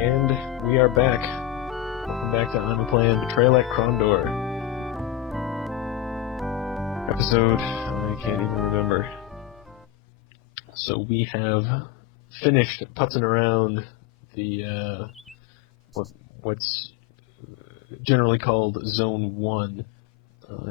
And we are back. Welcome back to I'm Playin Betrayal at Krondor. Episode, I can't even remember. So we have finished putzing around the, what's generally called Zone 1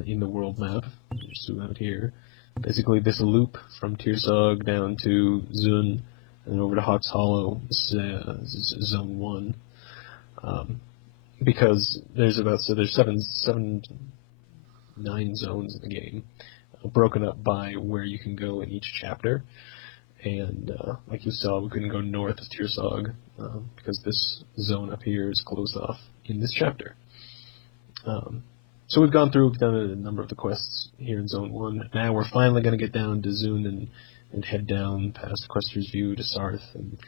in the world map. Just zoom out here. Basically this loop from Tirsog down to Zun and over to Hawk's Hollow. This is Zone 1. Because there's 9 zones in the game, broken up by where you can go in each chapter. And like you saw, we couldn't go north of Tirsog because this zone up here is closed off in this chapter. So we've gone through, we've done a number of the quests here in Zone 1. Now we're finally going to get down to Zun and head down past Quester's View to Sarth. And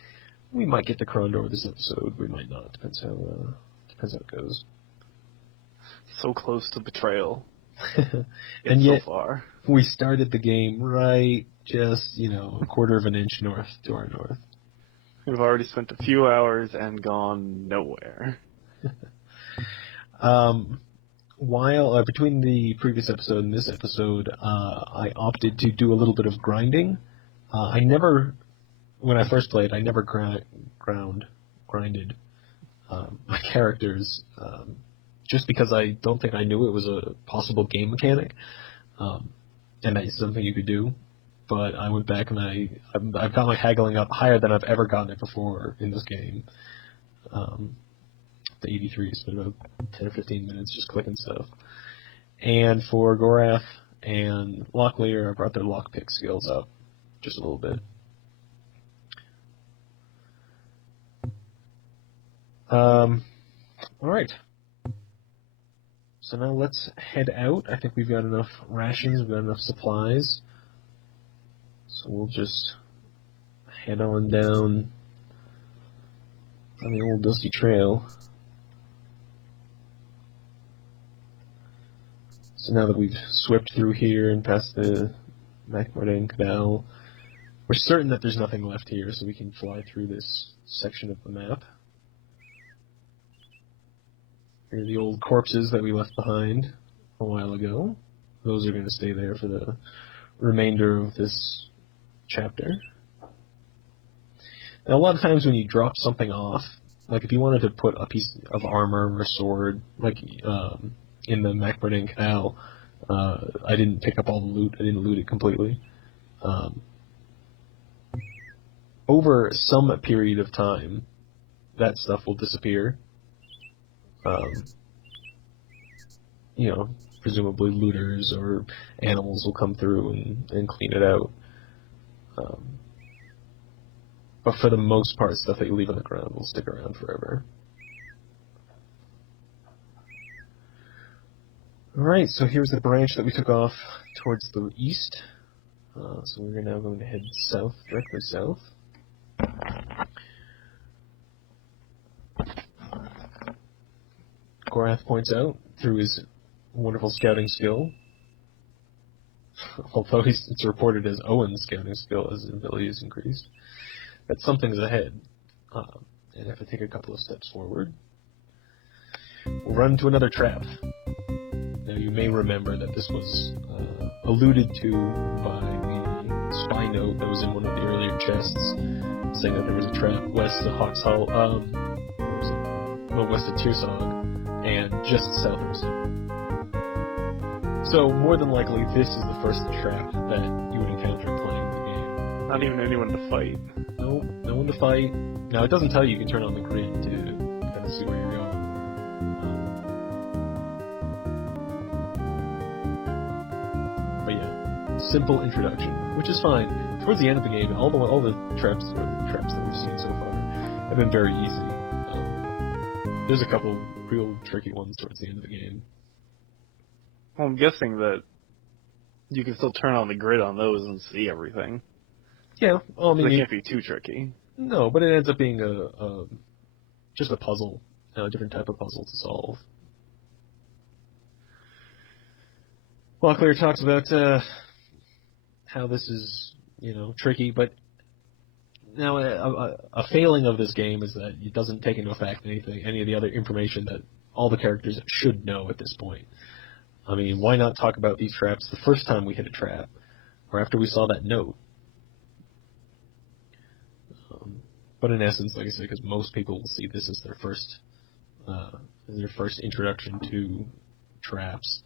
we might get to Krondor this episode, we might not. Depends how it goes. So close to Betrayal. And yet, so far. We started the game right just, a quarter of an inch north to our north. We've already spent a few hours and gone nowhere. While between the previous episode and this episode, I opted to do a little bit of grinding. When I first played, I never grinded my characters, just because I don't think I knew it was a possible game mechanic, and that is something you could do. But I went back and I've got my haggling up higher than I've ever gotten it before in this game. The 83 spent about 10 or 15 minutes just clicking stuff. And for Gorath and Locklear, I brought their lockpick skills up just a little bit. Alright. So now let's head out. I think we've got enough rations, we've got enough supplies. So we'll just head on down on the old dusty trail. So now that we've swept through here and past the Macmordan Canal, we're certain that there's nothing left here, so we can fly through this section of the map. Here are the old corpses that we left behind a while ago. Those are going to stay there for the remainder of this chapter. Now, a lot of times when you drop something off, like if you wanted to put a piece of armor or a sword, like in the Macmordan Canal, I didn't pick up all the loot, I didn't loot it completely. Over some period of time, that stuff will disappear. Presumably looters or animals will come through and clean it out. But for the most part, stuff that you leave on the ground will stick around forever. Alright, so here's the branch that we took off towards the east. So we're now going to head south, directly south. Gorath points out, through his wonderful scouting skill, although it's reported as Owen's scouting skill as his ability is increased, that something's ahead. And if I take a couple of steps forward, we'll run into another trap. Now you may remember that this was alluded to by the spy note that was in one of the earlier chests, saying that there was a trap west of Hawk's Hollow, west of Tirsog, and just south of Zun. So, more than likely, this is the first trap that you would encounter playing the game. Not even anyone to fight. No one to fight. Now, it doesn't tell you can turn on the grid to kind of see where you're going. But yeah, simple introduction, which is fine. Towards the end of the game, all the traps that we've seen so far have been very easy. There's a couple real tricky ones towards the end of the game. Well, I'm guessing that you can still turn on the grid on those and see everything. Yeah, well, I mean, they can't be too tricky. No, but it ends up being just a puzzle, a different type of puzzle to solve. Locklear talks about how this is, tricky, but Now, a failing of this game is that it doesn't take into effect any of the other information that all the characters should know at this point. I mean, why not talk about these traps the first time we hit a trap, or after we saw that note? But in essence, like I said, because most people will see this as their first introduction to traps,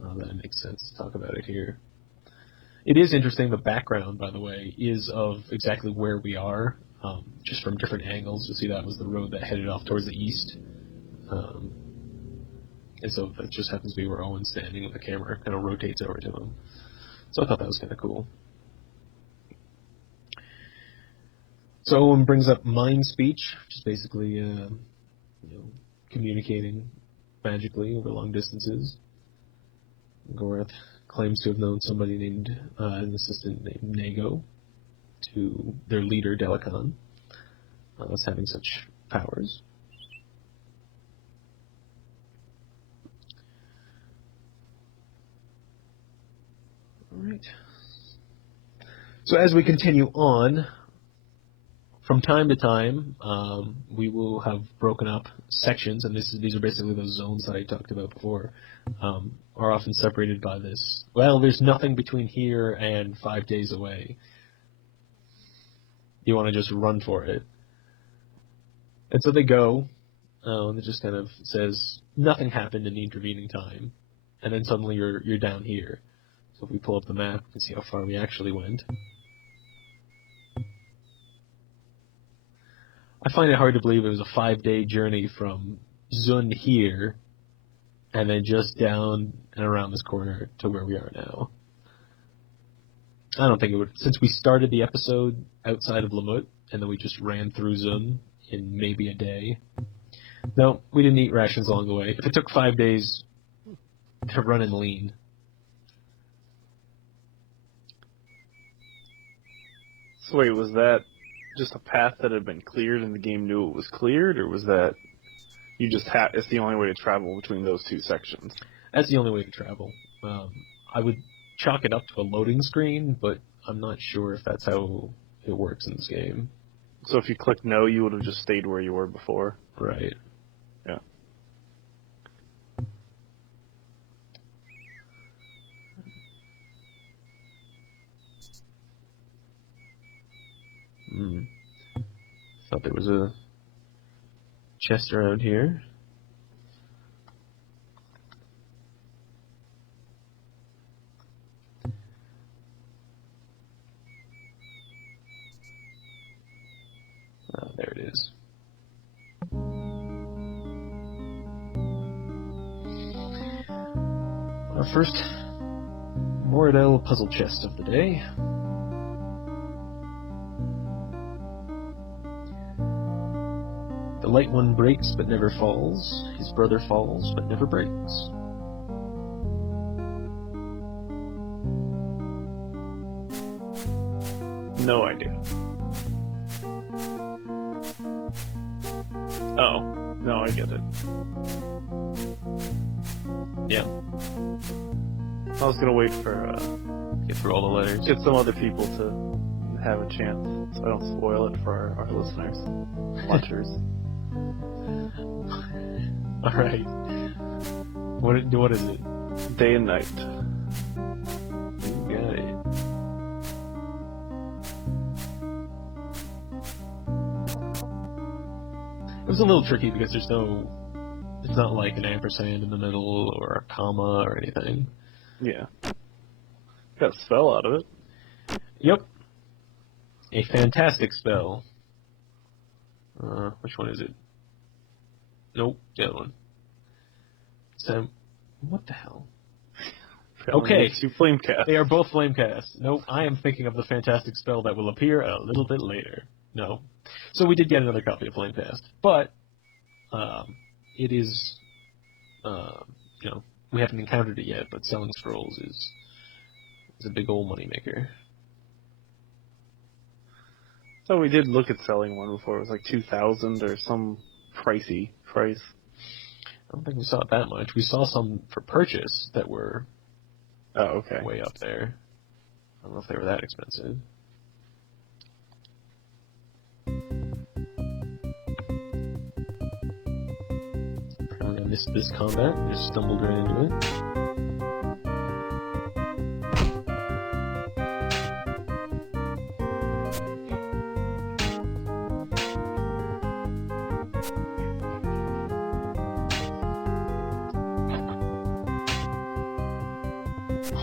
that it makes sense to talk about it here. It is interesting. The background, by the way, is of exactly where we are, just from different angles. You'll see that was the road that headed off towards the east. And so that just happens to be where Owen's standing, and the camera kind of rotates over to him. So I thought that was kind of cool. So Owen brings up mind speech, which is basically communicating magically over long distances. Gorath claims to have known somebody named an assistant named Nago, to their leader Delacan, as having such powers. All right. So as we continue on, from time to time, we will have broken up sections, and these are basically those zones that I talked about before, are often separated by this. Well, there's nothing between here and 5 days away. You want to just run for it. And so they go, and it just kind of says, nothing happened in the intervening time. And then suddenly you're down here. So if we pull up the map, we can see how far we actually went. I find it hard to believe it was a 5-day journey from Zund here, and then just down and around this corner to where we are now. I don't think it would, since we started the episode outside of Lamut, and then we just ran through Zund in maybe a day. No, we didn't eat rations along the way. If it took 5 days to run and lean. So wait, was that just a path that had been cleared and the game knew it was cleared, or was that you just it's the only way to travel between those two sections? That's the only way to travel. I would chalk it up to a loading screen, but I'm not sure if that's how it works in this game. So if you clicked no, you would have just stayed where you were before? Right. Yeah. Thought there was a chest around here. There it is. Our first Moradel puzzle chest of the day. The light one breaks but never falls. His brother falls but never breaks. No idea. Oh, no, I get it. Yeah. I was gonna wait for Get through all the letters. get some other people to have a chance, so I don't spoil it for our listeners, watchers. All right. What is it? Day and night. You got it. It was a little tricky because it's not like an ampersand in the middle or a comma or anything. Yeah. Got a spell out of it. Yep. A fantastic spell. Which one is it? Nope, the other one. So, what the hell? Okay. Makes you flame cast. They are both flame cast. Nope, I am thinking of the fantastic spell that will appear a little bit later. No. So we did get another copy of flame cast, but it is, we haven't encountered it yet, but selling scrolls is a big old moneymaker. So we did look at selling one before. It was like 2,000 or some pricey price. I don't think we saw it that much. We saw some for purchase that were Oh, okay. way up there. I don't know if they were that expensive. missed this combat. Just stumbled right into it.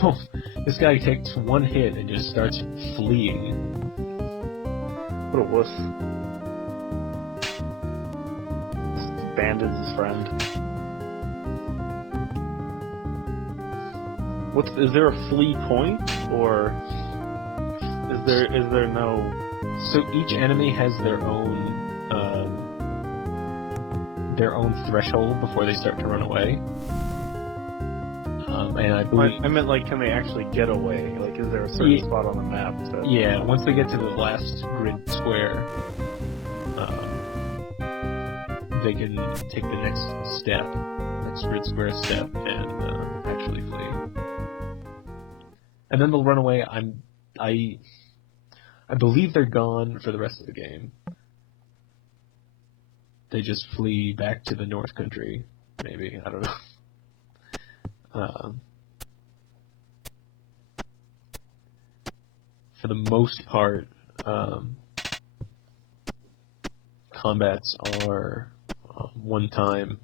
Oh, this guy takes one hit and just starts fleeing. What a wuss. Abandons his friend. Is there a flee point, or is there no? So each enemy has their own threshold before they start to run away. And I believe I meant, like, can they actually get away? Like, is there a certain spot on the map that... Yeah, once they get to the last grid square, they can take the next grid square step, and actually flee. And then they'll run away. I believe they're gone for the rest of the game. They just flee back to the North Country, maybe. I don't know. For the most part, combats are one time.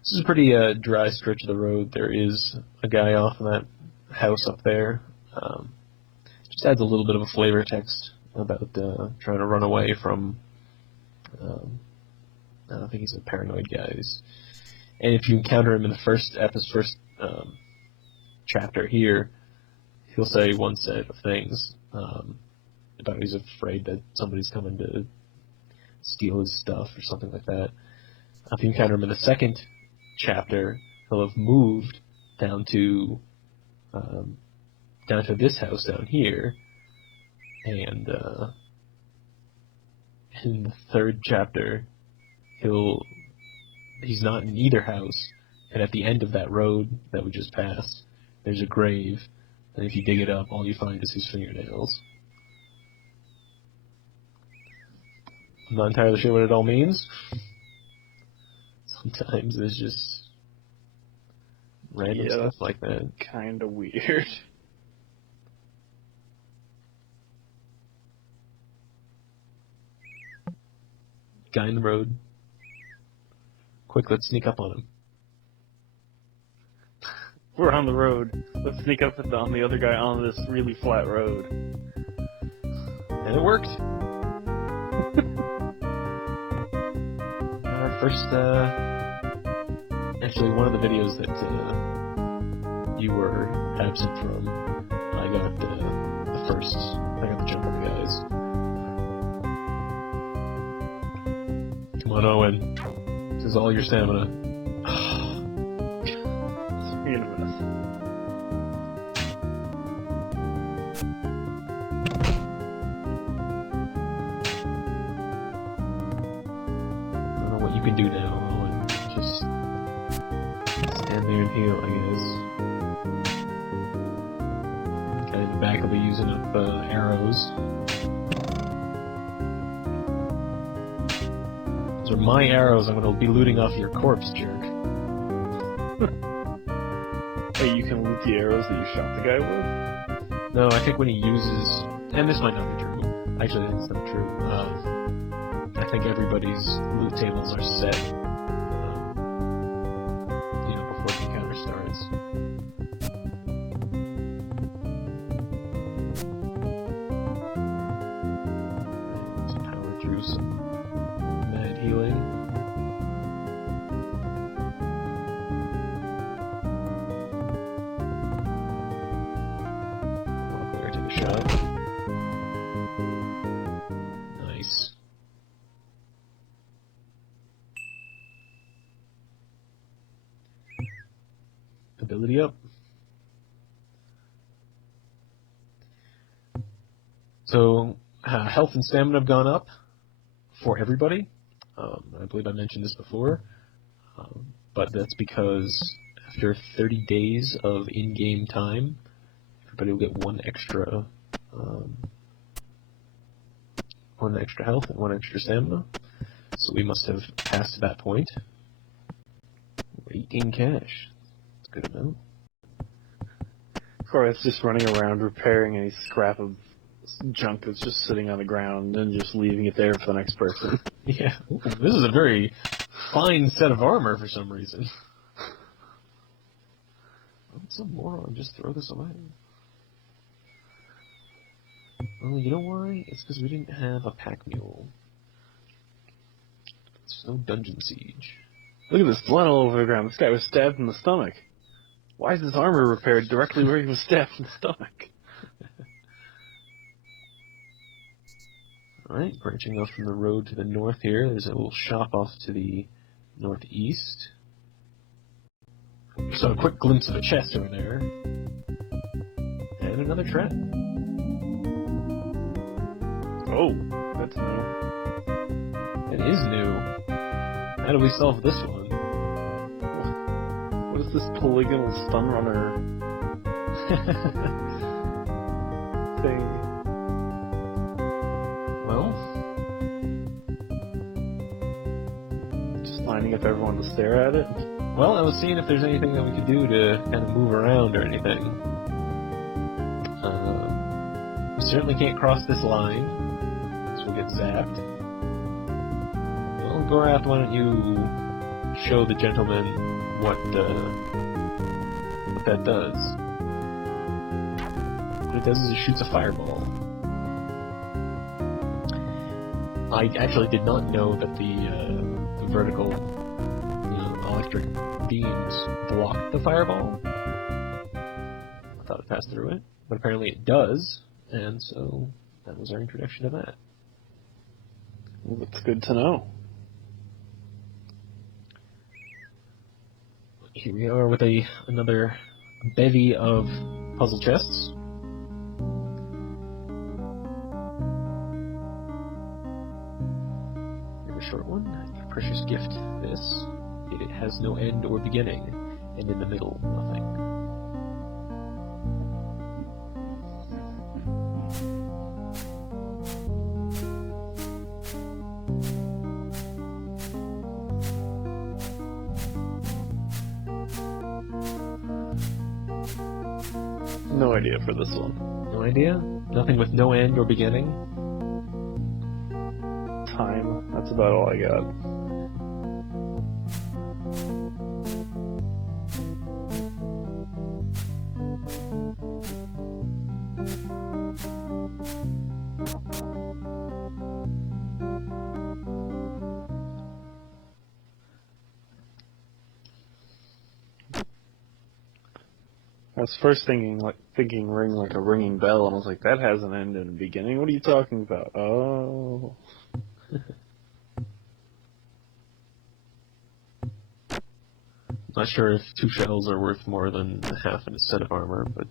This is a pretty dry stretch of the road. There is a guy off in that house up there. Just adds a little bit of a flavor text about trying to run away from. I don't think he's a paranoid guy. And if you encounter him in the first chapter here, he'll say one set of things about he's afraid that somebody's coming to steal his stuff or something like that. If you encounter him in the second chapter, he'll have moved down to this house down here, and in the third chapter, he's not in either house, and at the end of that road that we just passed, there's a grave, and if you dig it up, all you find is his fingernails. I'm not entirely sure what it all means. Sometimes there's just random stuff like that. Kinda weird. Guy in the road. Quick, let's sneak up on him. We're on the road. Let's sneak up on the other guy on this really flat road. And it worked. Our first, actually, one of the videos that you were absent from, I got the jump on the guys. Come on, Owen. This is all your stamina. You can do now, Owen. Just stand there and heal, I guess. Guy in the back will be using up arrows. Those are my arrows. I'm going to be looting off your corpse, jerk. Hey, you can loot the arrows that you shot the guy with? No, I think when he uses... And this might not be true. Actually, I think it's not true. I think everybody's loot tables are set, before the encounter starts. Let's power through some mad healing. Walk over, take a shot. Nice. Ability up. So, health and stamina have gone up for everybody. I believe I mentioned this before, but that's because after 30 days of in-game time, everybody will get one extra health and one extra stamina. So we must have passed that point. 18 cash. That's a good amount. Of course, just running around repairing any scrap of junk that's just sitting on the ground and just leaving it there for the next person. Yeah, ooh, this is a very fine set of armor for some reason. Why would some moron just throw this away? Well, you know why? It's because we didn't have a pack mule. It's no dungeon siege. Look at this blood all over the ground. This guy was stabbed in the stomach. Why is his armor repaired directly where he was stabbed in the stomach? Alright, branching off from the road to the north here, there's a little shop off to the northeast. So a quick glimpse of a chest over there. And another trap. Oh, that's new. It is new. How do we solve this one? What is this polygonal stun runner thing? Well, Just lining up everyone to stare at it? I was seeing if there's anything that we could do to kind of move around or anything. We certainly can't cross this line, so we'll get zapped. Well, Gorath, why don't you show the gentleman what that does? What it does is it shoots a fireball. I actually did not know that the vertical, electric beams blocked the fireball. I thought it passed through it, but apparently it does, and so that was our introduction to that. Well, that's good to know. Here we are with another bevy of puzzle chests. Here's a short one. A precious gift, this. Yet it has no end or beginning, and in the middle, nothing. No idea for this one. No idea? Nothing with no end or beginning? Time. That's about all I got. I was first thinking ring like a ringing bell, and I was like, that has an end and a beginning. What are you talking about? Oh. Not sure if 2 shells are worth more than half in a set of armor, but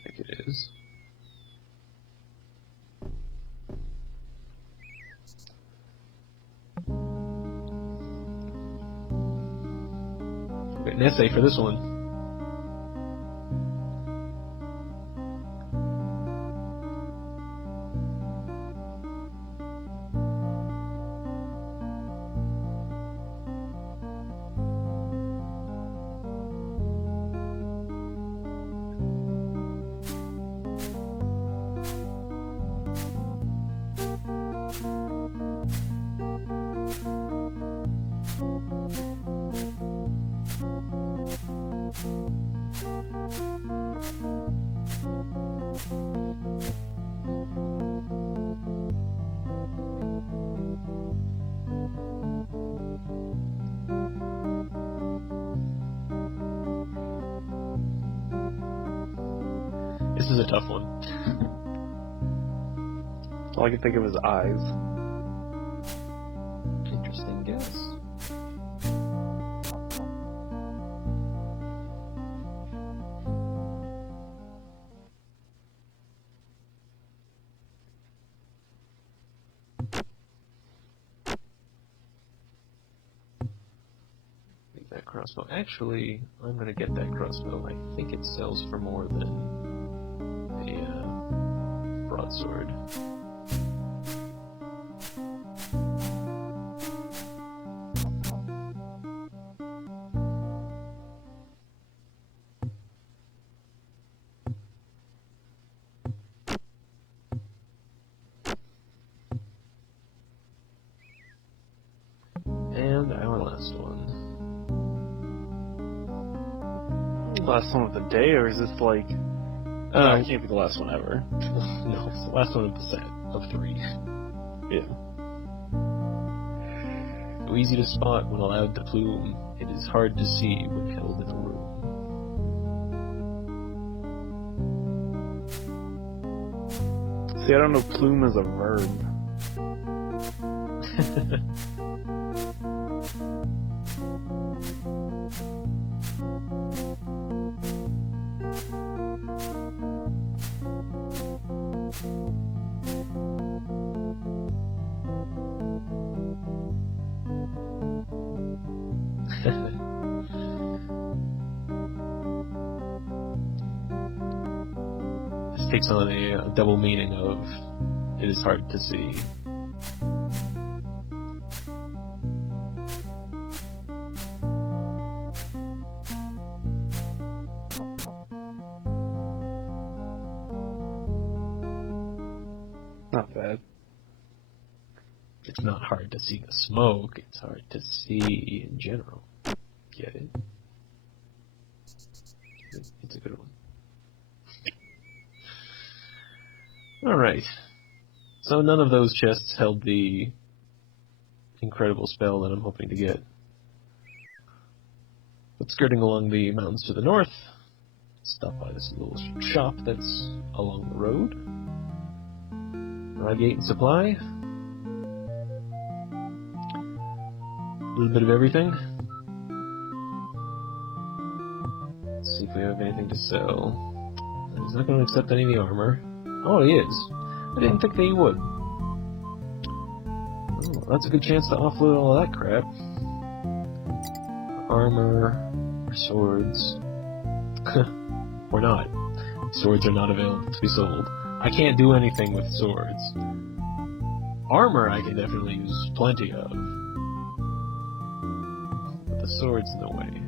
I think it is. Got an essay for this one. This is a tough one. All I can think of is eyes. Interesting guess. that crossbow. Actually, I'm going to get that crossbow. I think it sells for more than a broadsword. And our last one. Last one of the day, or is this like... no, it can't be the last one ever. No, it's the last one of the set of 3. Yeah. So easy to spot when allowed to plume, it is hard to see when held in a room. See, I don't know plume as a verb. This takes on a double meaning of it is hard to see. Not bad. It's not hard to see the smoke, it's hard to see in general. Get it? It's a good one. Alright. So none of those chests held the incredible spell that I'm hoping to get. But skirting along the mountains to the north, stop by this little shop that's along the road. Gate and supply. A little bit of everything. Let's see if we have anything to sell. He's not going to accept any of the armor. Oh, he is. I didn't think that he would. Oh, that's a good chance to offload all of that crap. Armor, swords. Or not. Swords are not available to be sold. I can't do anything with swords. Armor I can definitely use plenty of. But the sword's in the way.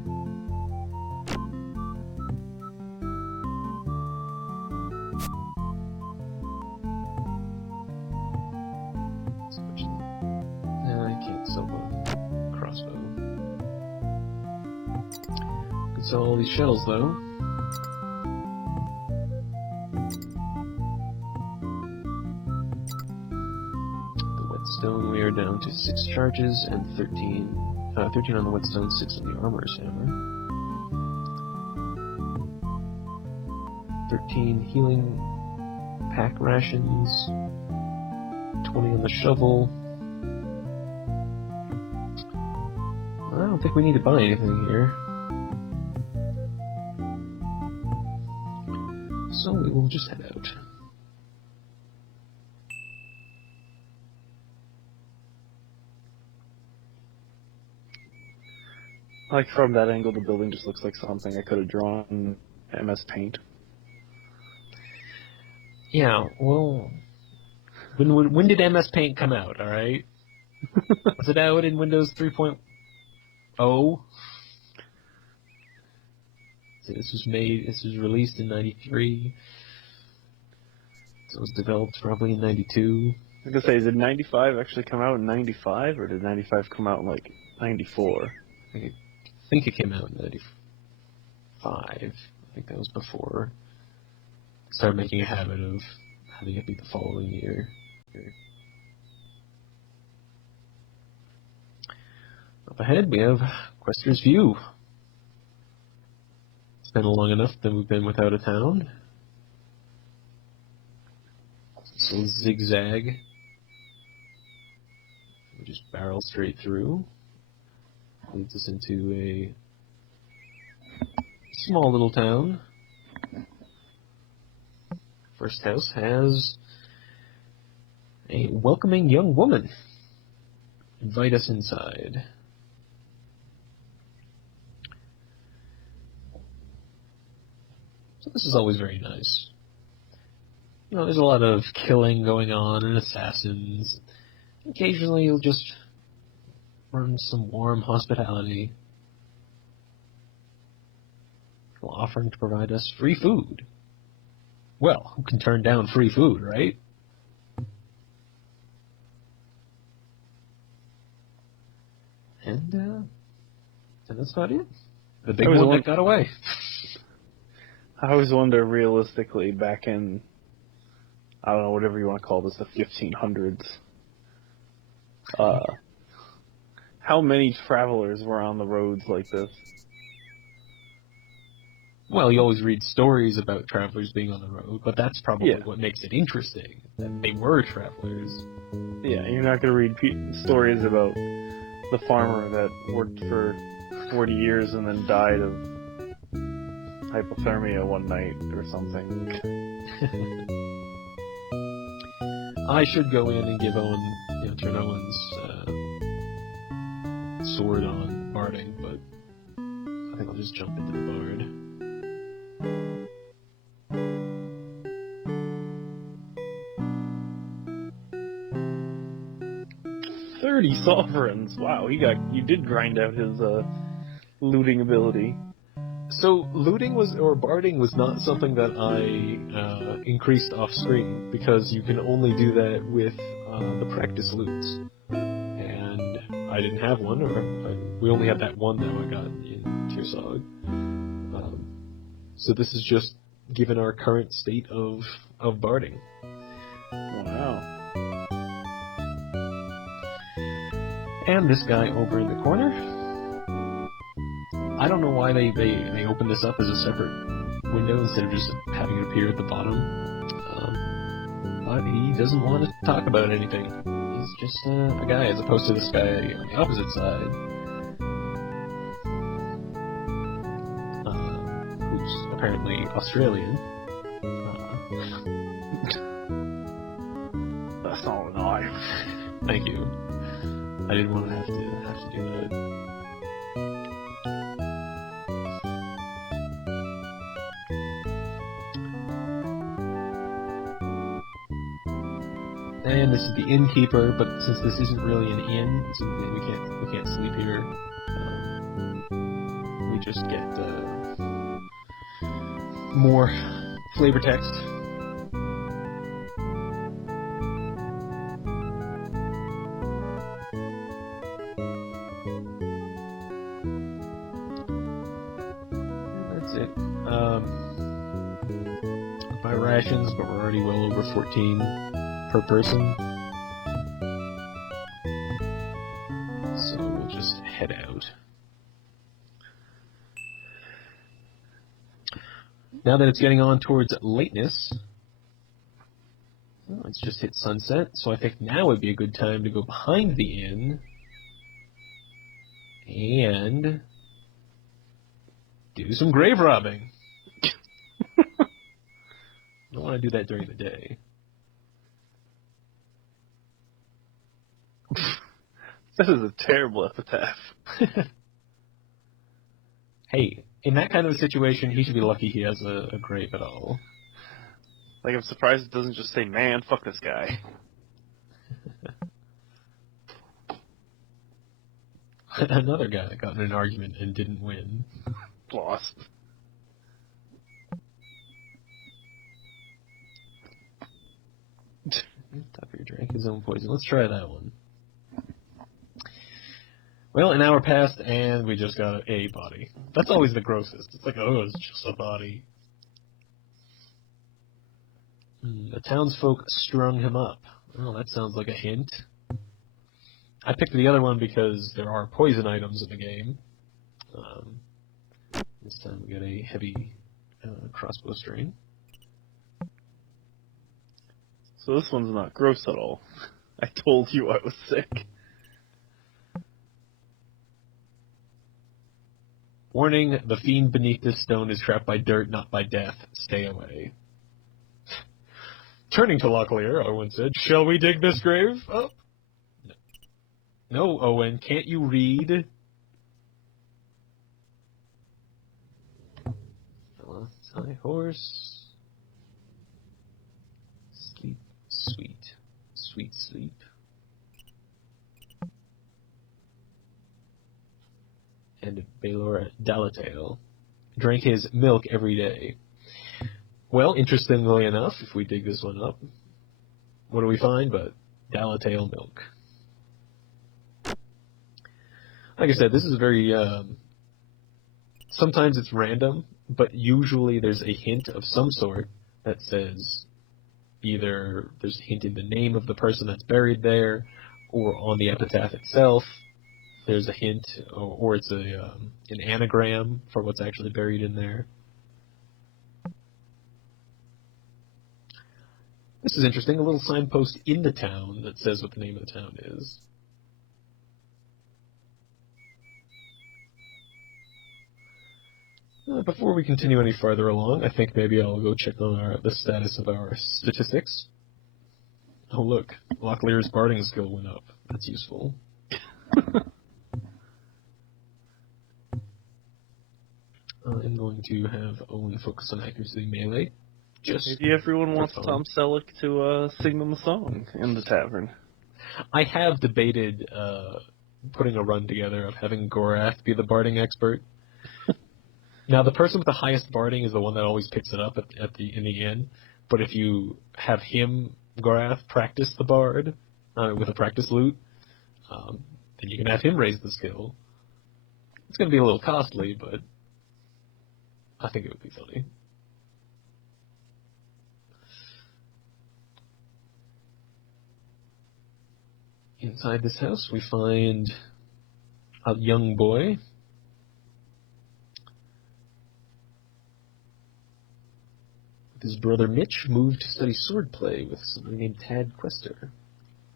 I can't sell a crossbow. Could sell all these shells though. Whetstone, we are down to 6 charges and 13 on the whetstone, 6 on the armor's hammer. 13 healing pack rations, 20 on the shovel. I don't think we need to buy anything here. So we will just head out. Like, from that angle, the building just looks like something I could have drawn in MS Paint. Yeah, well, when did MS Paint come out, alright? Was it out in Windows 3.0? So this was released in 93. So it was developed probably in 92. I was gonna say, did 95 actually come out in 95, or did 95 come out in, like, 94? I think it came out in 95. I think that was before I started making a habit of having it be the following year. Up ahead, we have Quester's View. It's been long enough that we've been without a town. So zigzag. We just barrel straight through. Leads us into a small little town. First house has a welcoming young woman. Invite us inside. So this is always very nice. You know, there's a lot of killing going on and assassins. Occasionally you'll just run some warm hospitality while offering to provide us free food. Well, who can turn down free food, right? And that's about it. The big one that got away. I always wonder, realistically, back in, I don't know, whatever you want to call this, the 1500s, how many travelers were on the roads like this? Well, you always read stories about travelers being on the road, but that's probably Yeah. what makes it interesting, that they were travelers. Yeah, you're not going to read stories about the farmer that worked for 40 years and then died of hypothermia one night or something. I should go in and give Owen, turn Owen's sword on barding, but I think I'll just jump into the bard. 30 sovereigns. Wow, you did grind out his looting ability. So looting barding was not something that I increased off screen, because you can only do that with the practice loots, and I didn't have one, we only had that one that I got in Tearsog. So this is just given our current state of barding. Wow. And this guy over in the corner, I don't know why they opened this up as a separate window instead of just having it appear at the bottom. But he doesn't want to talk about anything. He's just a guy, as opposed to this guy on the opposite side, who's apparently Australian. That's not an eye. Thank you. I didn't want to have to do that. And this is the innkeeper, but since this isn't really an inn, we can't sleep here. We just get more flavor text. Buy rations, but we're already well over 14 per person. So we'll just head out. Now that it's getting on towards lateness, it's just hit sunset, so I think now would be a good time to go behind the inn and do some grave robbing. I don't want to do that during the day. This is a terrible epitaph. Hey, in that kind of a situation, he should be lucky he has a grave at all. Like, I'm surprised it doesn't just say, man, fuck this guy. Another guy that got in an argument and didn't win. Lost. Tucker drank his own poison. Let's try that one. Well, an hour passed, and we just got a body. That's always the grossest. It's like, oh, it's just a body. The townsfolk strung him up. Oh, that sounds like a hint. I picked the other one because there are poison items in the game. This time we got a heavy crossbow string. So this one's not gross at all. I told you I was sick. Warning, the fiend beneath this stone is trapped by dirt, not by death. Stay away. Turning to Locklear, Owen said, "Shall we dig this grave up?" No, Owen, can't you read? Well, High horse. Sleep, sweet. Sweet sleep. And Baylor Dalatail drank his milk every day. Well, interestingly enough, if we dig this one up, what do we find but Dalatail milk? Like I said, this is very, sometimes it's random, but usually there's a hint of some sort that says either there's a hint in the name of the person that's buried there, or on the epitaph itself, there's a hint, or it's an anagram for what's actually buried in there. This is interesting, a little signpost in the town that says what the name of the town is. Before we continue any farther along, I think maybe I'll go check on the status of our statistics. Oh look, Locklear's barding skill went up. That's useful. I'm going to have Owen focus on accuracy melee. Maybe everyone wants Tom Selleck to sing them a song in the tavern. I have debated putting a run together of having Gorath be the barding expert. Now, the person with the highest barding is the one that always picks it up in the end. But if you have him, Gorath, practice the bard with a practice lute, then you can have him raise the skill. It's going to be a little costly, but I think it would be funny. Inside this house, we find a young boy. His brother Mitch moved to study swordplay with somebody named Tad Quester.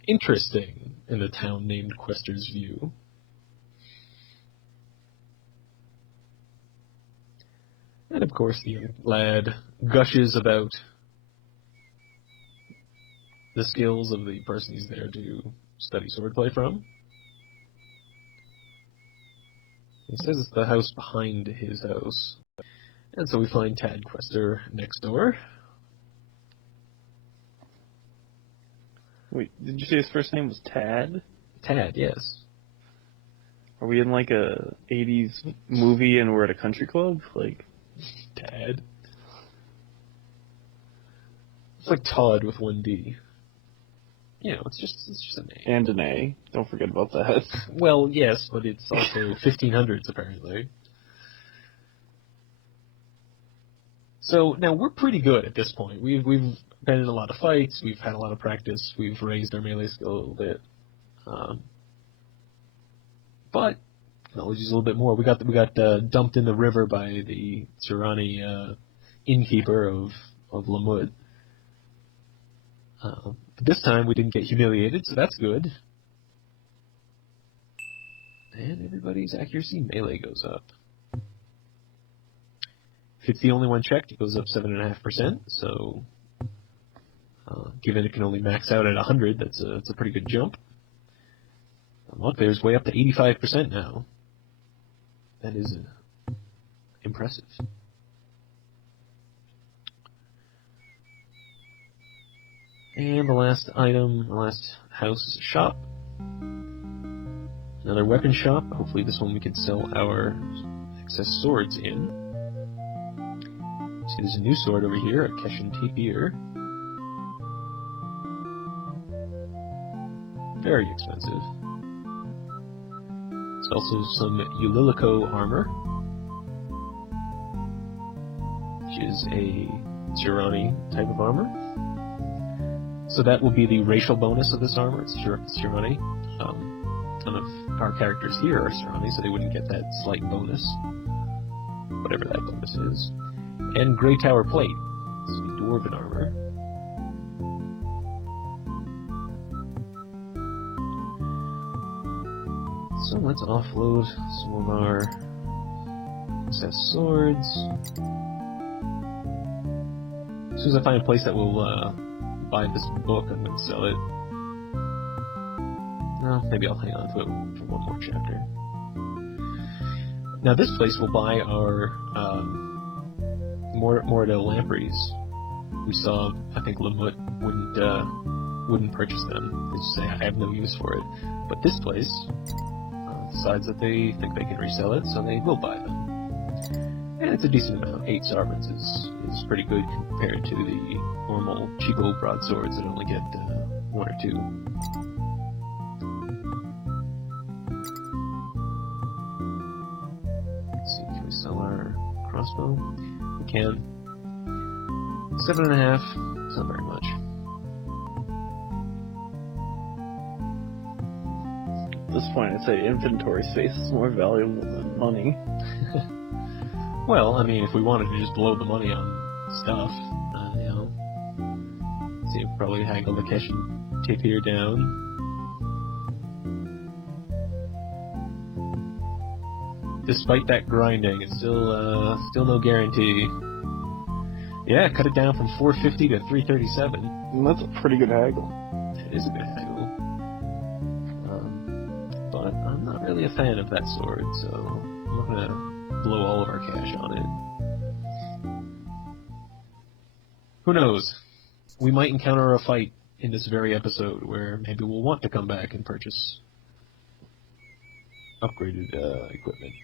Interesting, in the town named Quester's view. And of course, the young lad gushes about the skills of the person he's there to study swordplay from. He says it's the house behind his house. And so we find Tad Quester next door. Wait, did you say his first name was Tad? Tad, yes. Are we in like a 80s movie and we're at a country club? Like, Tad. It's like Todd with one D. You know, it's just a name. And an A. Don't forget about that. Well, yes, but it's also 1500s apparently. So now we're pretty good at this point. We've been in a lot of fights. We've had a lot of practice. We've raised our melee skill a little bit. But knowledge is a little bit more. We got dumped in the river by the Tirani innkeeper of Lamud. But this time we didn't get humiliated, so that's good. And everybody's accuracy melee goes up. If it's the only one checked, it goes up 7.5%. So, given it can only max out at 100, that's a pretty good jump. Look, there's way up to 85% now. That is impressive. And the last item, the last house is a shop. Another weapon shop. Hopefully this one we can sell our excess swords in. See, there's a new sword over here, a Keshin Tapir. Very expensive. There's also some Ulilico armor, which is a Tirani type of armor. So that will be the racial bonus of this armor. It's Tirani. None of our characters here are Tirani, so they wouldn't get that slight bonus, whatever that bonus is. And Grey Tower Plate. This is the Dwarven armor. So let's offload some of our excess swords. As soon as I find a place that will buy this book, I'm going to sell it. No, maybe I'll hang on to it for one more chapter. Now this place will buy our Moradel lampreys. We saw, I think Lamut wouldn't purchase them. They just say, I have no use for it. But this place decides that they think they can resell it, so they will buy them. And it's a decent amount. 8 sovereigns is pretty good compared to the normal cheapo broadswords that only get 1 or 2. Let's see, can we sell our crossbow? We can. 7.5. It's not very much. At this point, I'd say inventory space is more valuable than money. Well, I mean, if we wanted to just blow the money on stuff, see, we'll probably haggle the cash and tip here down. Despite that grinding, it's still no guarantee. Yeah, cut it down from 450 to 337. And that's a pretty good haggle. It is a good haggle. But I'm not really a fan of that sword, so I'm not gonna blow all of our cash on it. Who knows? We might encounter a fight in this very episode where maybe we'll want to come back and purchase upgraded equipment.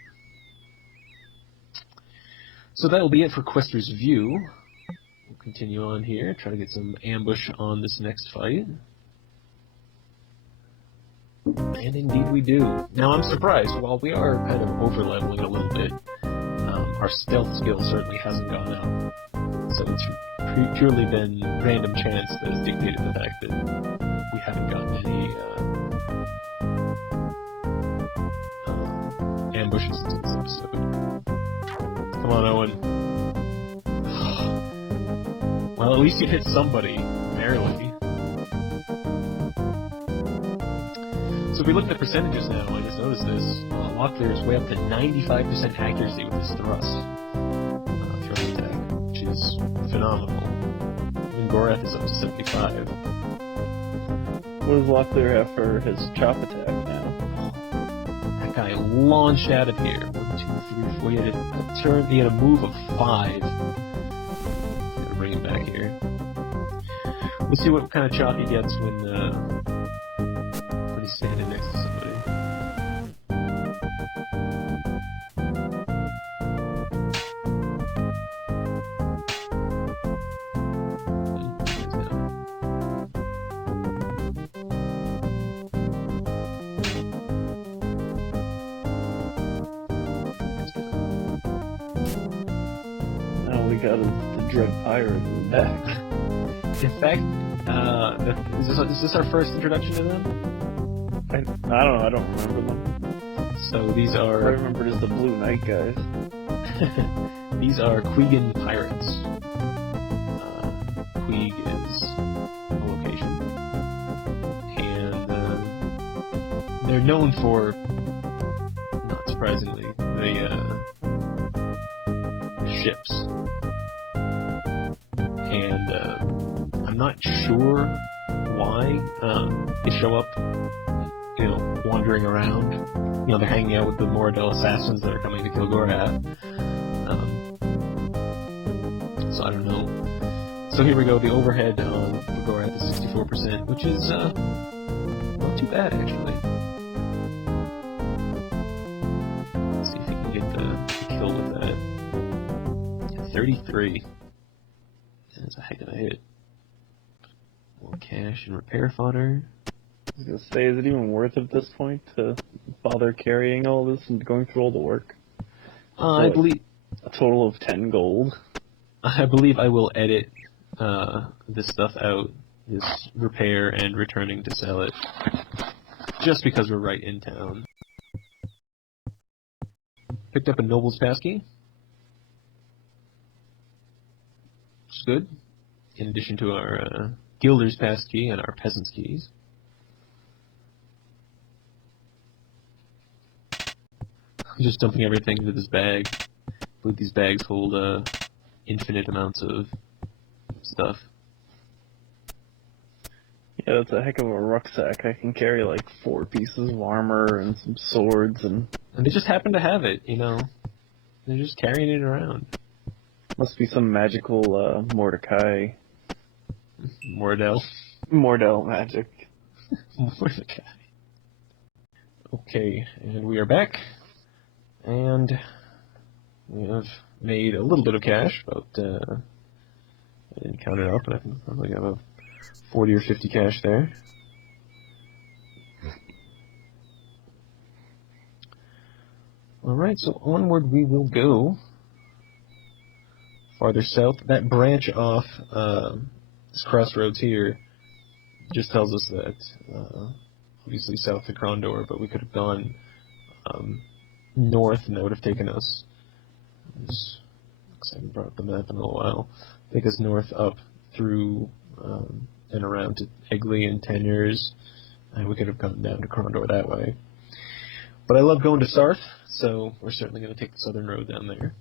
So that'll be it for Quester's View. We'll continue on here, try to get some ambush on this next fight. And indeed we do. Now I'm surprised, while we are kind of over-leveling a little bit, our stealth skill certainly hasn't gone up. So it's purely been random chance that has dictated the fact that we haven't gotten any ambushes into this episode. Come on, Owen. Well, at least you hit somebody, barely. So if we look at the percentages now, I just noticed this. Locklear is way up to 95% accuracy with his thrust. Thrust attack, which is phenomenal. And Gorath is up to 75. What does Locklear have for his chop attack now? That guy launched out of here. 1, 2, 3, 4. He had a turn. He had a move of 5. Gotta bring him back here. We'll see what kind of chop he gets when he's standing next to somebody. Now we got the Dread Pirate back. In fact, is this our first introduction to them? I don't know, I don't remember them. So these What I are remember is the Blue Knight guys. these are Quegan pirates. Queeg is a location, and they're known for, not surprisingly, the ships. And I'm not sure why they show up, wandering around. They're hanging out with the Moradel assassins that are coming to kill Gorath. So I don't know. So here we go. The overhead on Gorath is 64%, which is not too bad actually. Let's see if we can get the kill with that. 33. That's a heck of a hit. More cash and repair fodder. I was gonna say, is it even worth it at this point to bother carrying all this and going through all the work? I believe a total of 10 gold. I believe I will edit this stuff out, this repair and returning to sell it, just because we're right in town. Picked up a Noble's Passkey, which is good, in addition to our Gilder's Passkey and our Peasant's Keys. I'm just dumping everything into this bag. I believe these bags hold infinite amounts of stuff. Yeah, that's a heck of a rucksack. I can carry like 4 pieces of armor and some swords and... And they just happen to have it, They're just carrying it around. Must be some magical Mordecai. Mordell. Mordell magic. Mordecai. Okay, and we are back. And we have made a little bit of cash, about, I didn't count it up, but I think we probably have a 40 or 50 cash there. Alright, so onward we will go. Farther south, that branch off this crossroads here just tells us that, obviously south to Krondor, but we could have gone north, and that would have taken us, looks like I haven't brought up the map in a while, take us north up through and around to Egley and Tenures, and we could have gone down to Krondor that way. But I love going to Sarth, so we're certainly going to take the southern road down there.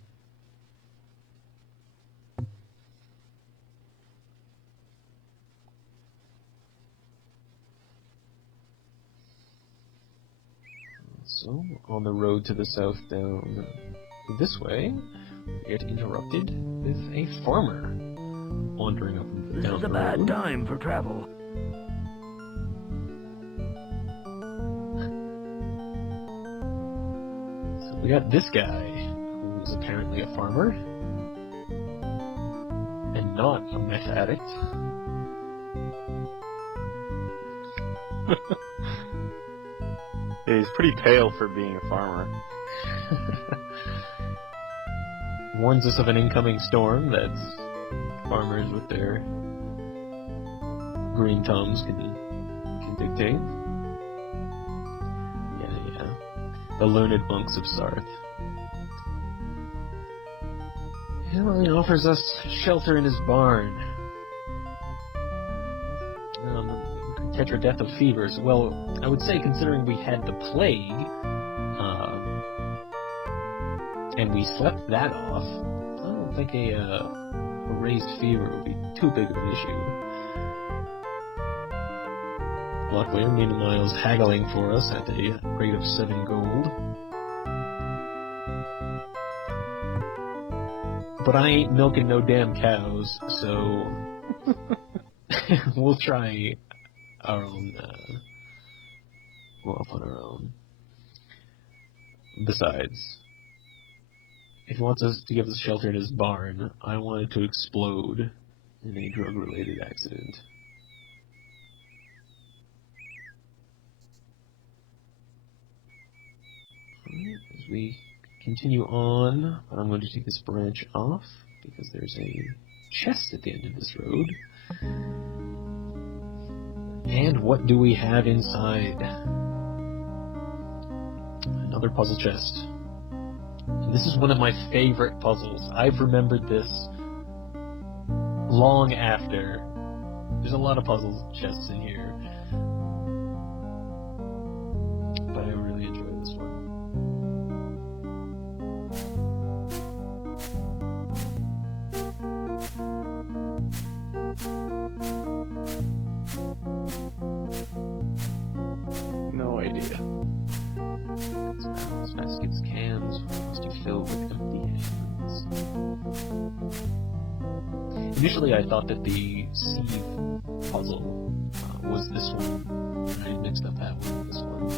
So, on the road to the south down this way, we get interrupted with a farmer wandering up and down the road. This is a bad time for travel. So we got this guy, who is apparently a farmer, and not a meth addict. Yeah, he's pretty pale for being a farmer. Warns us of an incoming storm that farmers with their green thumbs can dictate. Yeah. The learned monks of Sarth. Yeah, well, he offers us shelter in his barn. Catch our death of fevers. Well, I would say, considering we had the plague, and we slept that off, I don't think a raised fever would be too big of an issue. Luckily, Miles haggling for us at a rate of 7 gold. But I ain't milking no damn cows, so we'll try our own, we'll up on our own. Besides, if he wants us to give us shelter in his barn, I want it to explode in a drug-related accident. Alright, as we continue on, I'm going to take this branch off, because there's a chest at the end of this road. And what do we have inside? Another puzzle chest. And this is one of my favorite puzzles. I've remembered this long after. There's a lot of puzzle chests in here. But I really enjoy this one. No idea. Barrels, baskets, cans, must be filled with empty hands. Initially, I thought that the sieve puzzle was this one. I mixed up that one with this one.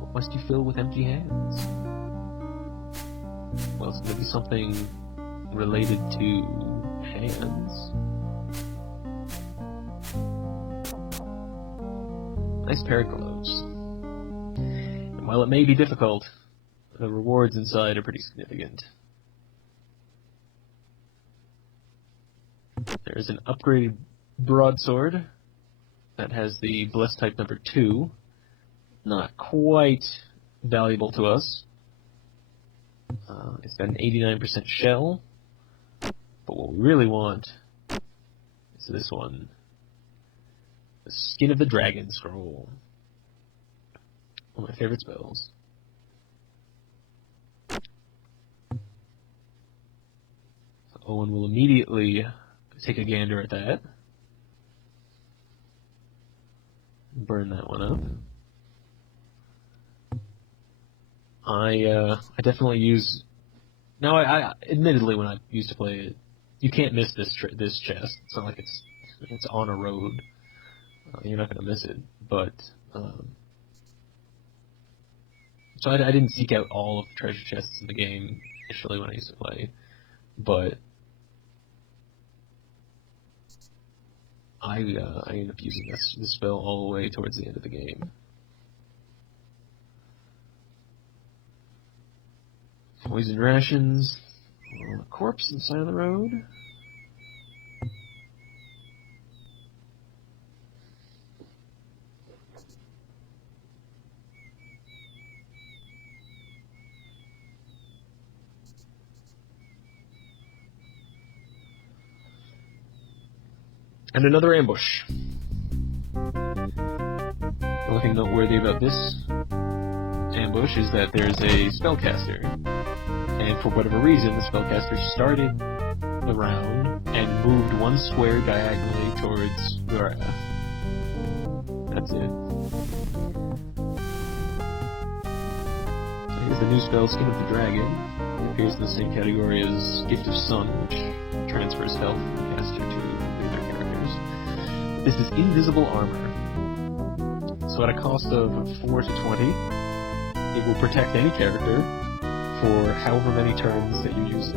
What must you fill with empty hands? Well, it's going to be something related to hands. Nice pair of gloves. And while it may be difficult, the rewards inside are pretty significant. There's an upgraded broadsword that has the Bliss type number 2. Not quite valuable to us. It's got an 89% shell. But what we really want is this one. The Skin of the Dragon Scroll. One of my favorite spells. So Owen will immediately take a gander at that. Burn that one up. I definitely use. Now, I admittedly, when I used to play it, you can't miss this chest. It's not like it's on a road. You're not going to miss it. But so I didn't seek out all of the treasure chests in the game initially when I used to play, but I ended up using this spell all the way towards the end of the game. Poison rations. A corpse on the side of the road. And another ambush. The only thing noteworthy about this ambush is that there's a spellcaster. And for whatever reason, the spellcaster started the round and moved one square diagonally towards Gorath. That's it. So here's the new spell, Skin of the Dragon. It appears in the same category as Gift of Sun, which transfers health from the caster to the other characters. But this is invisible armor. So at a cost of 4 to 20, it will protect any character for however many turns that you use it,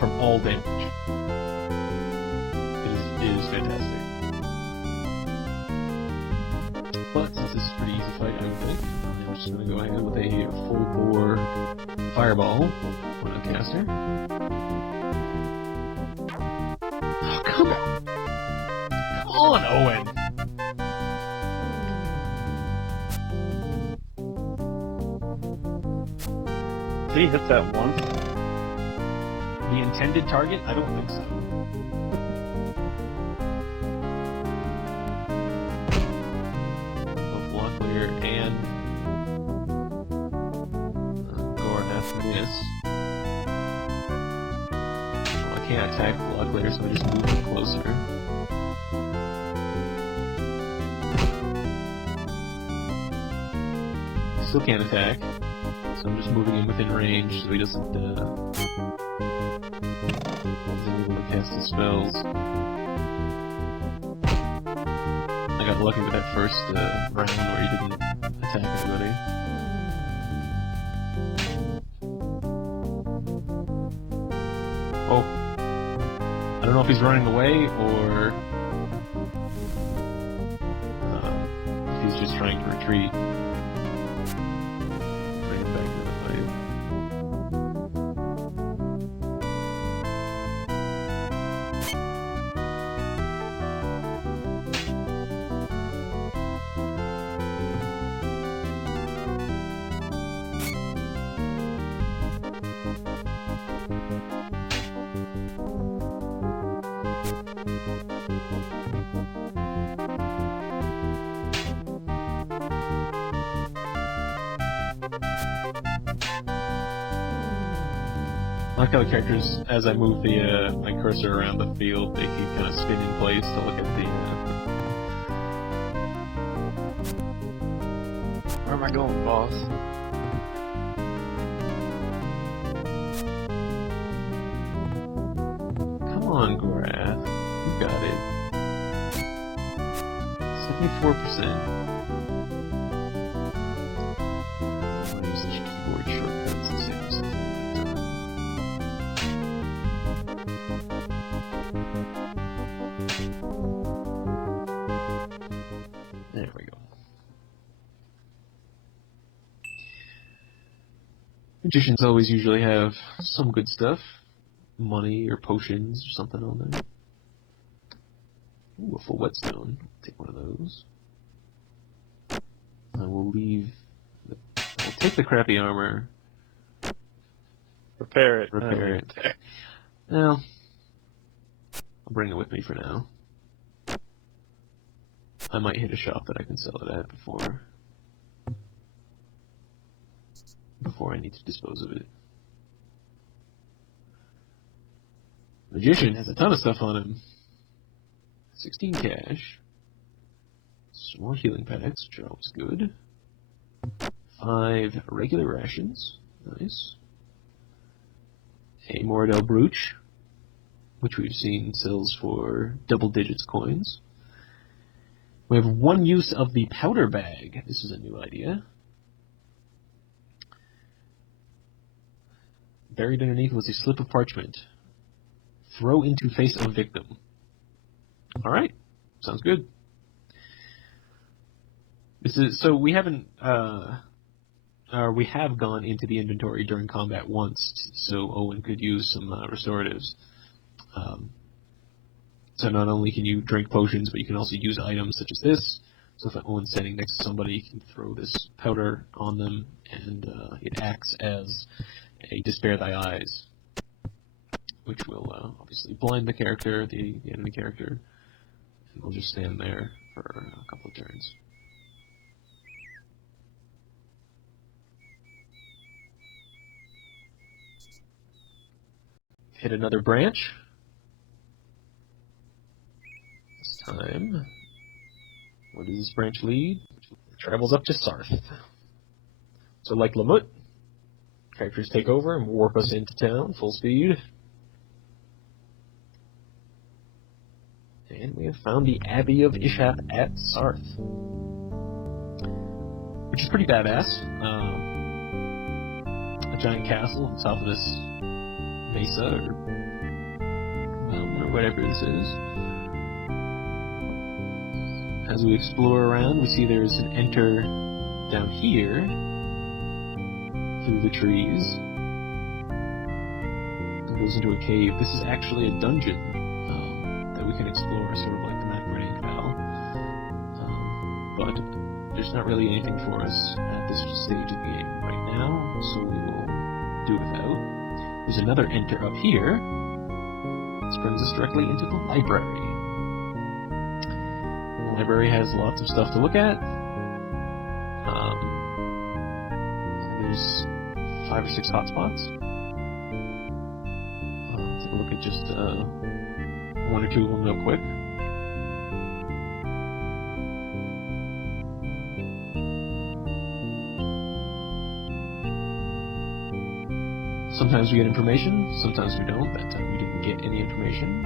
from all damage. It is fantastic. But since this is a pretty easy fight, I would think, I'm just going to go ahead with a full-bore fireball on the caster. Oh, come on! Come on, Owen! Did he hit that once? The intended target? I don't think so. Both Locklear and Gorath miss. Well, I can't attack Locklear, so I just move him closer. Still can't attack. So I'm just moving him within range so he doesn't isn't able to cast his spells. I got lucky with that first round where he didn't attack anybody. Oh. I don't know if he's running away or if he's just trying to retreat. I like how the characters, as I move the my cursor around the field, they keep kind of spin in place to look at the. Where am I going, boss? Come on, Gorath, you got it. 74%. I want to use the keyboard shortcuts to save myself. There we go. Magicians always usually have some good stuff. Money or potions or something on there. Ooh, a full whetstone. Take one of those. I will leave... I'll take the crappy armor. Repair it. Repair it. Well, I'll bring it with me for now. I might hit a shop that I can sell it at before I need to dispose of it. Magician has a ton of stuff on him. 16 cash. Some more healing packs, which are always good. 5 regular rations. Nice. A Moradel brooch, which we've seen sells for double digits coins. We have 1 use of the powder bag. This is a new idea. Buried underneath was a slip of parchment. Throw into face of victim. Alright, sounds good. This is so we haven't we have gone into the inventory during combat once, so Owen could use some restoratives. So not only can you drink potions, but you can also use items such as this. So if Owen's standing next to somebody, you can throw this powder on them, and it acts as a Despair Thy Eyes, which will obviously blind the character, the enemy character, and we'll just stand there for a couple of turns. Hit another branch. This time, where does this branch lead? It travels up to Sarth. So like Lamut, characters take over and warp us into town, full speed. And we have found the Abbey of Ishap at Sarth, which is pretty badass. A giant castle on top of this mesa or mountain or whatever this is. As we explore around, we see there's an enter down here through the trees. It goes into a cave. This is actually a dungeon that we can explore, sort of like the Macbeth Canal. But there's not really anything for us at this stage of the game right now, so we will do without. There's another enter up here. This brings us directly into the library. The library has lots of stuff to look at. There's 5 or 6 hotspots. Let's take a look at just 1 or 2 of them real quick. Sometimes we get information, sometimes we don't. That time we didn't get any information.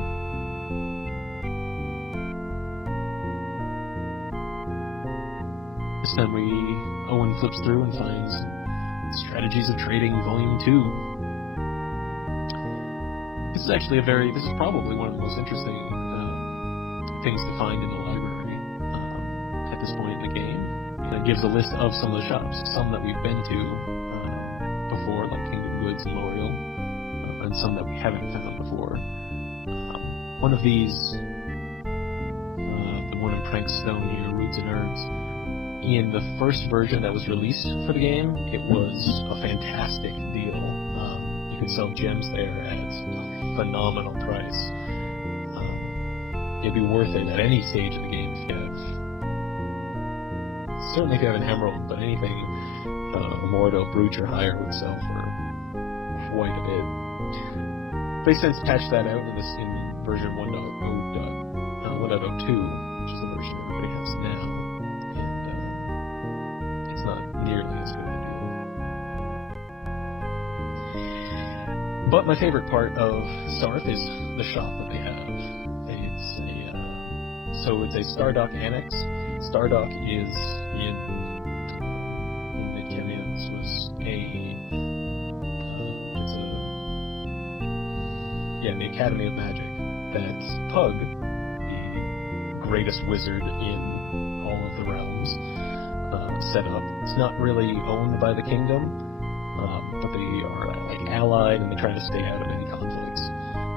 This time Owen flips through and finds Strategies of Trading Volume 2. This is actually this is probably one of the most interesting things to find in the library at this point in the game. And it gives a list of some of the shops, some that we've been to before, like Kingdom Goods and L'Oreal, and some that we haven't found before. One of these, the one in Prankstone here, Roots and Herbs, in the first version that was released for the game, it was a fantastic deal. You could sell gems there at a phenomenal price. It'd be worth it at any stage of the game if you have, certainly if you have an emerald, but anything a Moradel brooch or higher would sell for quite a bit. They since patched that out in version 1.02, which is the version everybody has now, and it's not nearly as good a deal. But my favorite part of Sarth is the shop that they have. It's a Stardock annex. Stardock is the Academy of Magic that Pug, the greatest wizard in all of the realms, set up. It's not really owned by the kingdom, but they are like allied and they try to stay out of any conflicts.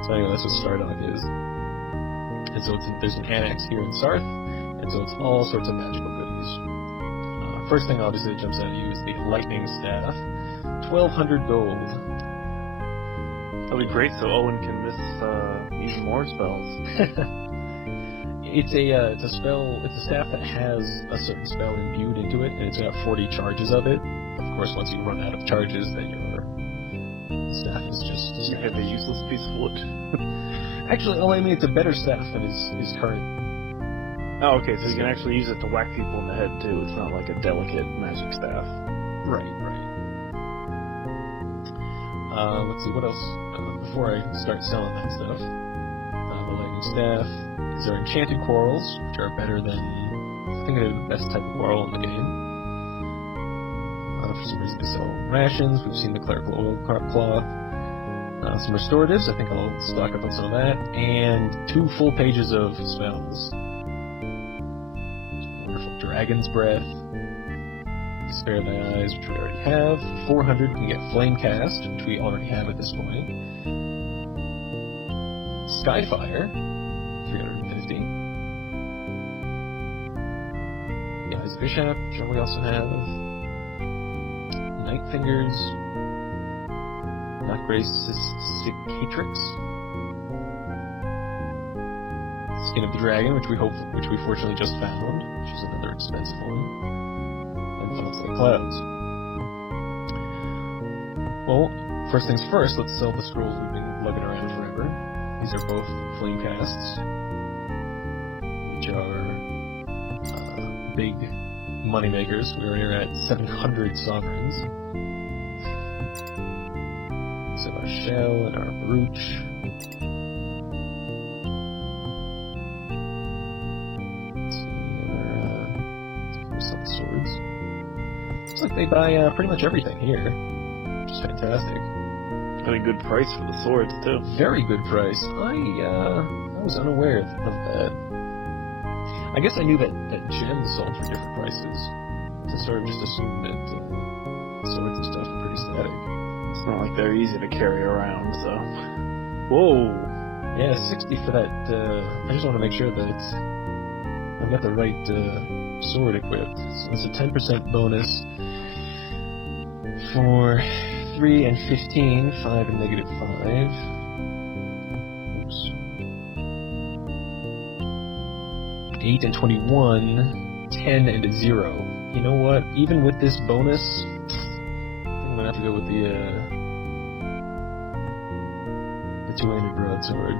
So anyway, that's what Stardock is. And so there's an annex here in Sarth, and so it's all sorts of magical goodies. First thing obviously that jumps out at you is the lightning staff, 1,200 gold. That'll be great, so Owen can miss even more spells. It's a staff that has a certain spell imbued into it, and it's got 40 charges of it. Of course, once you run out of charges, then your staff is just... You have a useless piece of wood. Actually, I mean, it's a better staff than his current... Oh, okay, so you can actually use it to whack people in the head, too. It's not like a delicate magic staff. Right. Let's see, what else? Before I start selling that stuff, the lightning staff. These are enchanted quarrels, which are better than, I think they're the best type of quarrel in the game. For some reason they sell rations. We've seen the clerical oil cloth. Some restoratives. I think I'll stock up on some of that. And 2 full pages of spells. Wonderful Dragon's Breath. Spare Thy Eyes, which we already have. 400, we can get Flame Cast, which we already have at this point. Skyfire, 350. The Eyes of Bishop, which we also have. Night Fingers. Not Grace Cicatrix. Skin of the Dragon, which we fortunately just found, which is another expensive one. Funnels like clouds. Well, first things first, let's sell the scrolls we've been lugging around forever. These are both flame casts, which are big money makers. We are at 700 sovereigns. So our shell and our brooch. Let's see, let's sell the swords. Looks like they buy pretty much everything here, which is fantastic. Got a good price for the swords too. Very good price. I was unaware of that. I guess I knew that gems sold for different prices. So I sort of just assumed that swords and stuff are pretty static. It's not like they're easy to carry around, so. Whoa! Yeah, 60 for that. I just want to make sure that I've got the right sword equipped. So it's a 10% bonus for 3 and 15, 5 and negative 5. Oops. 8 and 21, 10 and a 0. You know what? Even with this bonus, I think I'm gonna have to go with the 2-handed broadsword.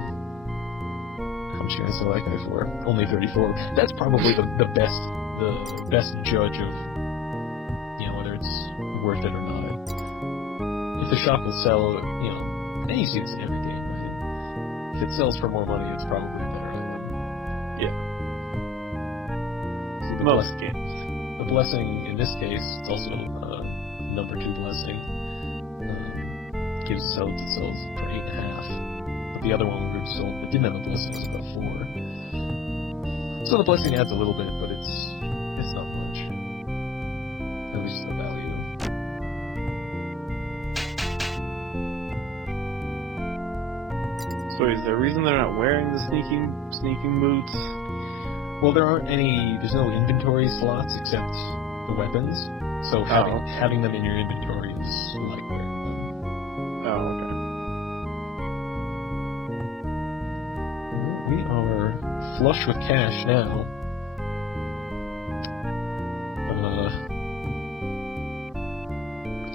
How much can I sell that guy for? Only 34. That's probably the best judge of, whether it's worth it or not. If the shop will sell, and you see this in every game, right? If it sells for more money, it's probably a better item. Yeah. See, Most games. The blessing, in this case, it's also number 2 blessing. Sells for 8.5. But the other one we sold that didn't have a blessing was about 4. So the blessing adds a little bit, but it's not much. At least the value. So is there a reason they're not wearing the sneaking boots? Well, there's no inventory slots except the weapons. So having them in your inventory is like wearing them. Oh, okay. We are flush with cash now.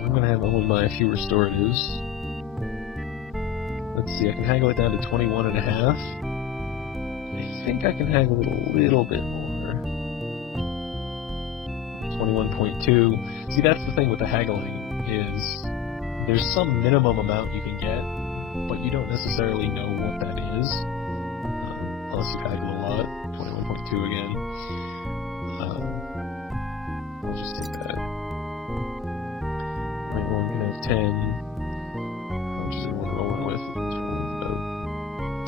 I'm gonna have all of my few restoratives. Let's see, I can haggle it down to 21.5. I think I can haggle it a little bit more. 21.2. See, that's the thing with the haggling, is there's some minimum amount you can get, but you don't necessarily know what that is. Unless you haggle a lot. 21.2 again. I'll just take that. 21 can have 10. How much is everyone rolling with? It's rolling about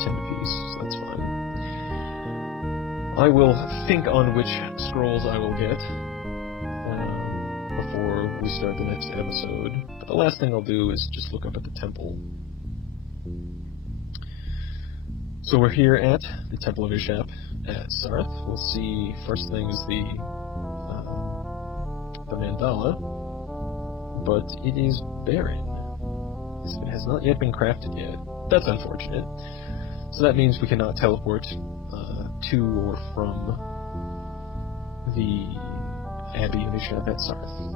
10 apiece, so that's fine. I will think on which scrolls I will get before we start the next episode. But the last thing I'll do is just look up at the temple. So we're here at the Temple of Ishap at Sarth. We'll see, first thing is the mandala, but it is barren. It has not yet been crafted yet. That's unfortunate. So that means we cannot teleport to or from the Abbey of Ishap at Sarth.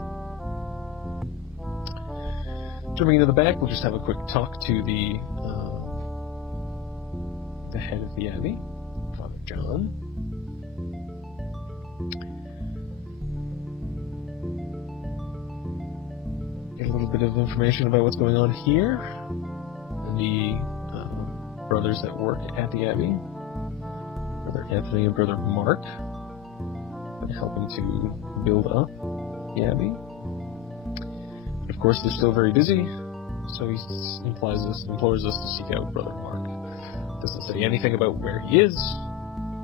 Jumping into the back, we'll just have a quick talk to the head of the Abbey, Father John. little bit of information about what's going on here. The brothers that work at the Abbey, Brother Anthony and Brother Mark, are helping to build up the Abbey. Of course, they're still very busy, so he implores us to seek out Brother Mark. Doesn't say anything about where he is,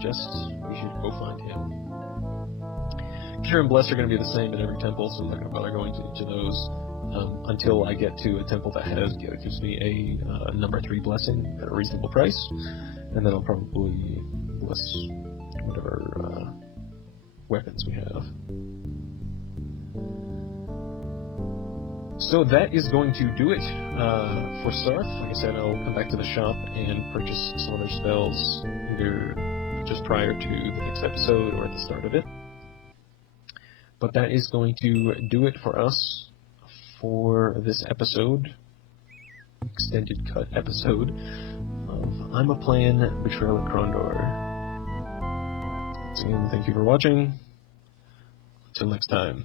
just we should go find him. Cure and Bless are going to be the same in every temple, so I'm not going to bother going to each of those until I get to a temple that gives me a number 3 blessing at a reasonable price, and then I'll probably bless whatever weapons we have. So that is going to do it for Sarth. Like I said, I'll come back to the shop and purchase some other spells, either just prior to the next episode or at the start of it. But that is going to do it for us for this episode, extended cut episode of I'm a Playin Betrayal at Krondor. Once again, thank you for watching. Until next time.